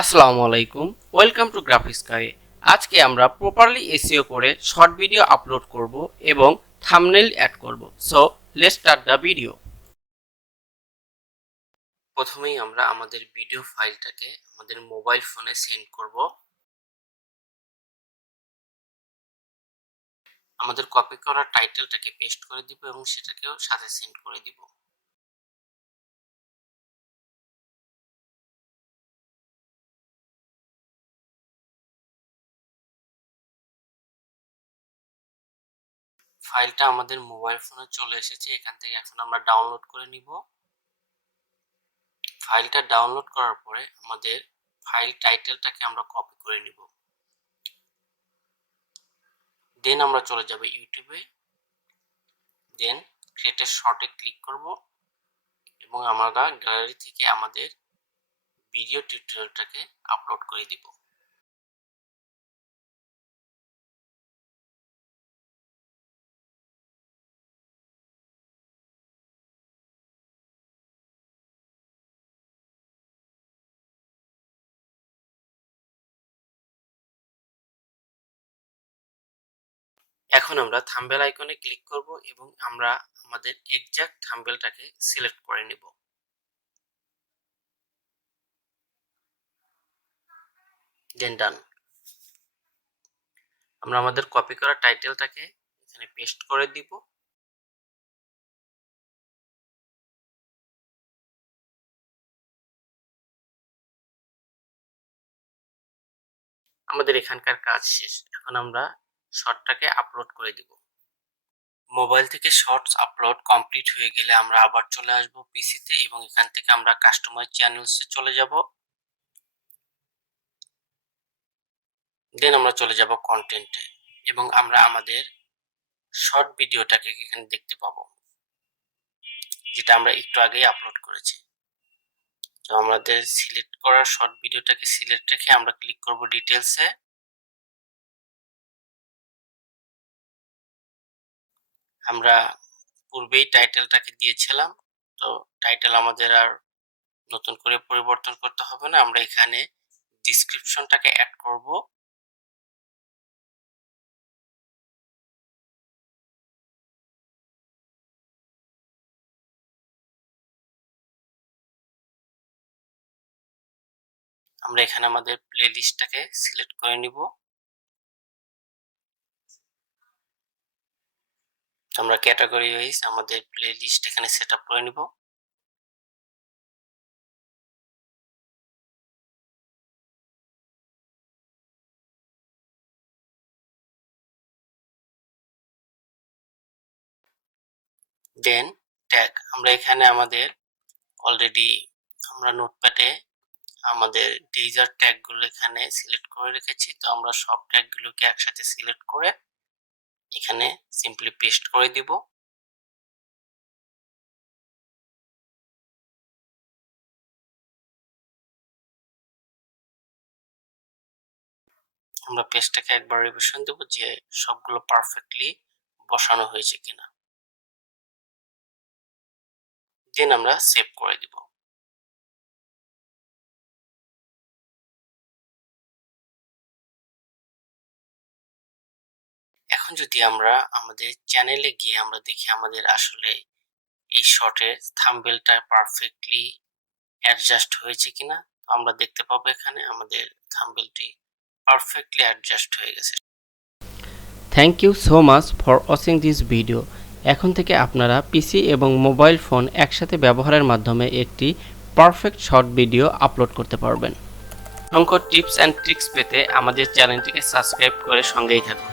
আসসালামু আলাইকুম, welcome to গ্রাফিক্সকাই। আজকে আমরা প্রপারলি এসইও করে শর্ট ভিডিও আপলোড করব এবং থাম্বনেল অ্যাড করব। So let's start the video. প্রথমেই আমরা আমাদের ভিডিও ফাইলটাকে আমাদের মোবাইল ফোনে সেন্ড করব। আমাদের কপি করা টাইটেলটাকে পেস্ট করে দিব এবং সেটাকেও সাথে সেন্ড করে দিব। ফাইলটা আমাদের মোবাইল ফোনে চলে এসেছে, এখান থেকে এখন আমরা ডাউনলোড করে নিব। ফাইলটা ডাউনলোড করার পরে আমাদের ফাইল টাইটেলটাকে আমরা কপি করে নিব। দেন আমরা চলে যাব ইউটিউবে, দেন ক্রিয়েট এ শর্টে ক্লিক করব এবং আমরা গ্যালারি থেকে আমাদের ভিডিও টিউটোরিয়ালটাকে আপলোড করে দিব। এখন আমরা থাম্বনেল আইকনে ক্লিক করব এবং আমরা আমাদের এক্সাক্ট থাম্বনেলটাকে সিলেক্ট করে নেব। দেন ডান। আমরা আমাদের কপি করা টাইটেলটাকে এখানে পেস্ট করে দিব। আমাদের এখানকার কাজ শেষ, এখন আমরা শর্টটাকে আপলোড করে দিব। মোবাইল থেকে শর্টস আপলোড কমপ্লিট হয়ে গেলে আমরা আবার চলে আসব পিসিতে এবং এখান থেকে আমরা কাস্টমাইজ চ্যানেলসে চলে যাব। দেন আমরা চলে যাব কন্টেন্টে এবং আমরা আমাদের শর্ট ভিডিওটাকে এখানে দেখতে পাবো, যেটা আমরা একটু আগেই আপলোড করেছি। তো আমাদের সিলেক্ট করা শর্ট ভিডিওটাকে সিলেক্ট রেখে আমরা ক্লিক করব ডিটেলসে। আমরা পূর্বেই টাইটেলটাকে দিয়েছিলাম, তো টাইটেল আমাদের আর নতুন করে পরিবর্তন করতে হবে না। আমরা এখানে ডেসক্রিপশনটাকে অ্যাড করব। আমরা এখানে আমাদের প্লেলিস্টটাকে সিলেক্ট করে নিব। আমরা ক্যাটাগরি ওয়াইজ আমাদের প্লেলিস্ট এখানে সেটআপ করে নিব। দেন ট্যাগ, আমরা এখানে আমাদের অলরেডি আমরা নোটপ্যাডে আমাদের ডিজার ট্যাগগুলো এখানে সিলেক্ট করে রেখেছি। তো আমরা সব ট্যাগগুলোকে একসাথে সিলেক্ট করে এখানে সিম্পলি পেস্ট করে দিব। আমরা পেজটাকে একবার রিভিশন দেব যে সবগুলো পারফেক্টলি বসানো হয়েছে কিনা। দেন আমরা সেভ করে দিব। এখন যদি আমরা আমাদের চ্যানেলে গিয়ে আমরা দেখি আমাদের আসলে এই শর্টের থাম্বনেলটা পারফেক্টলি অ্যাডজাস্ট হয়েছে কিনা, তো আমরা দেখতে পাবো এখানে আমাদের থাম্বনেলটি পারফেক্টলি অ্যাডজাস্ট হয়ে গেছে। Thank you so much for watching this video. এখন থেকে আপনারা পিসি এবং মোবাইল ফোন একসাথে ব্যবহারের মাধ্যমে একটি পারফেক্ট শর্ট ভিডিও আপলোড করতে পারবেন। অসংখ্য টিপস অ্যান্ড ট্রিক্স পেতে আমাদের চ্যানেলটিকে সাবস্ক্রাইব করে সঙ্গেই থাকুন।